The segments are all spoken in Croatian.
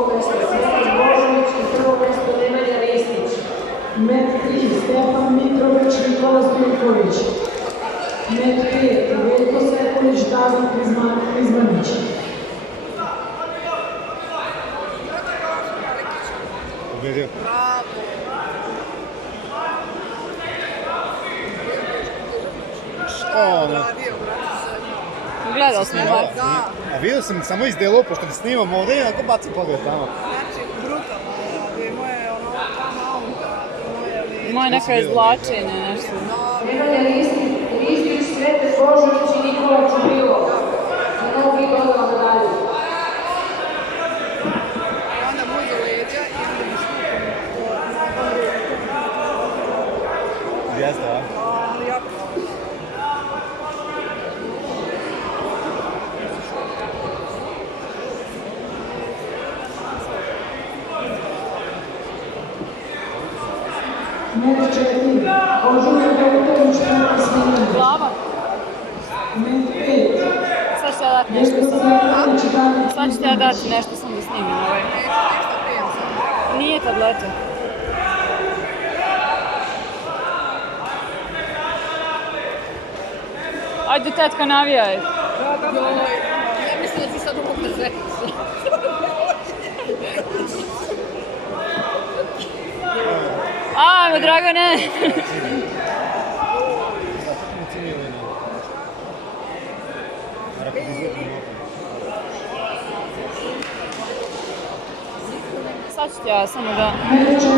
drugo mjesto Srđan Božović i prvo mjesto Nemanja Ristić. Met 3 Stefan Mitrović, Nikola Stojković. Met 5 Veljko Sekulić, David Krizmanić. Pobedio. Gledao sam Marko. A vidio sam samo iz delo, pošto ti snimam ovdje i onako baci pogled tamo. Znači, brutalno radi, moje ono Moje neka izvlačenje, nešto. Nemanja Ristić, Svete Božović i Nikola Čubilo. Na novi dodala medalju. onda mu za leđa i onda mi Jeste, a? ali jako. Met 4 Božumir Golutović, Petar Smiljanić. Glava. Met 5 Sad ću ja dati nešto sam. Sad ću ja dati nešto sam da snimim ovaj. Nešto pijem sam. Nije tableta. Ajde, tetka, navijaj. Ja mislim da si sad umog na sve. Ajmo, Dragane! Sad ću ti ja samo da... Met 4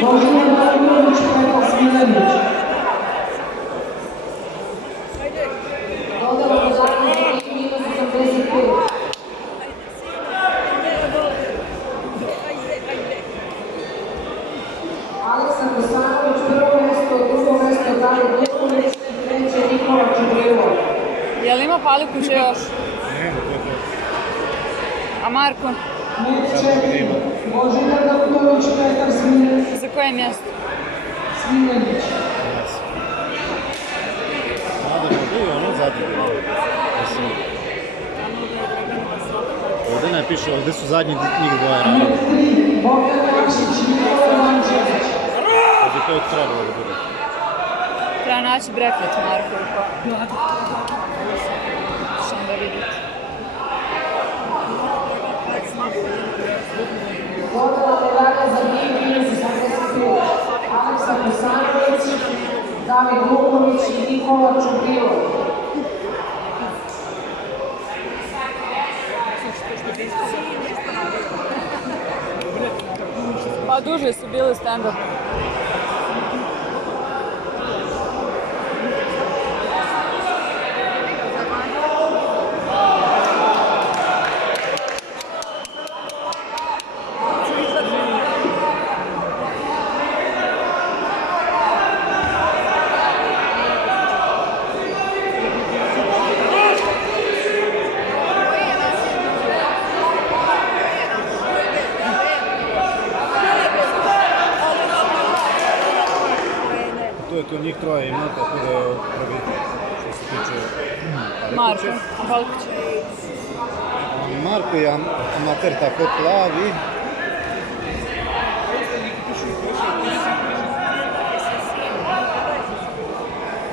Božumir Golutović, Petar Smiljanić. Dodala medalju minus 85. Aleksa Kosanović, prvo mjesto, drugo mjesto David Mikulić, treće Nikola Čubrilo. Jel ima Palikuća još? Nema, to je to. A Marko? Met 4 Božidar Golutović, Petar Smiljanić. Za koje mjesto? Smiljanić. Nada možda i ono zadnje. Ovdje ne piše, ovdje su zadnji njih dvoje radili. Met 3 Bogdan Jakšić, Nikola Mančević. Ovdje to je trebalo da bude. Treba naći breklet, Marko. Što onda vidite. Dodala medalja za njih minus 85. Aleksa Kosanović, David Luković i Nikola Čubrilo. Pa duže su bili stand-up. To njih troje ima, tako da je probitno što se tiče Marko, a Palikuća? Marko je amater tako plavi.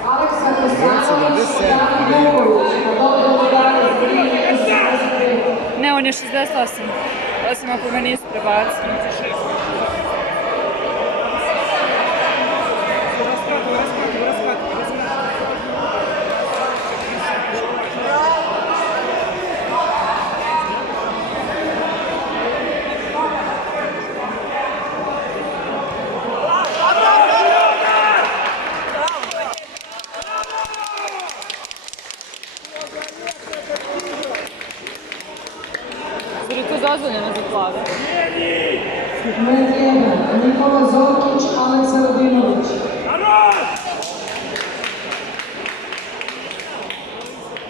Aleksa Kosanović, David Luković, dodala medalja za njih minus 85. Ne, on je 68. Osim ako ga nisu prebacili. Zar je to dozvoljeno za plave? Met 1 Nikola Zorkić, Aleksa Radinović.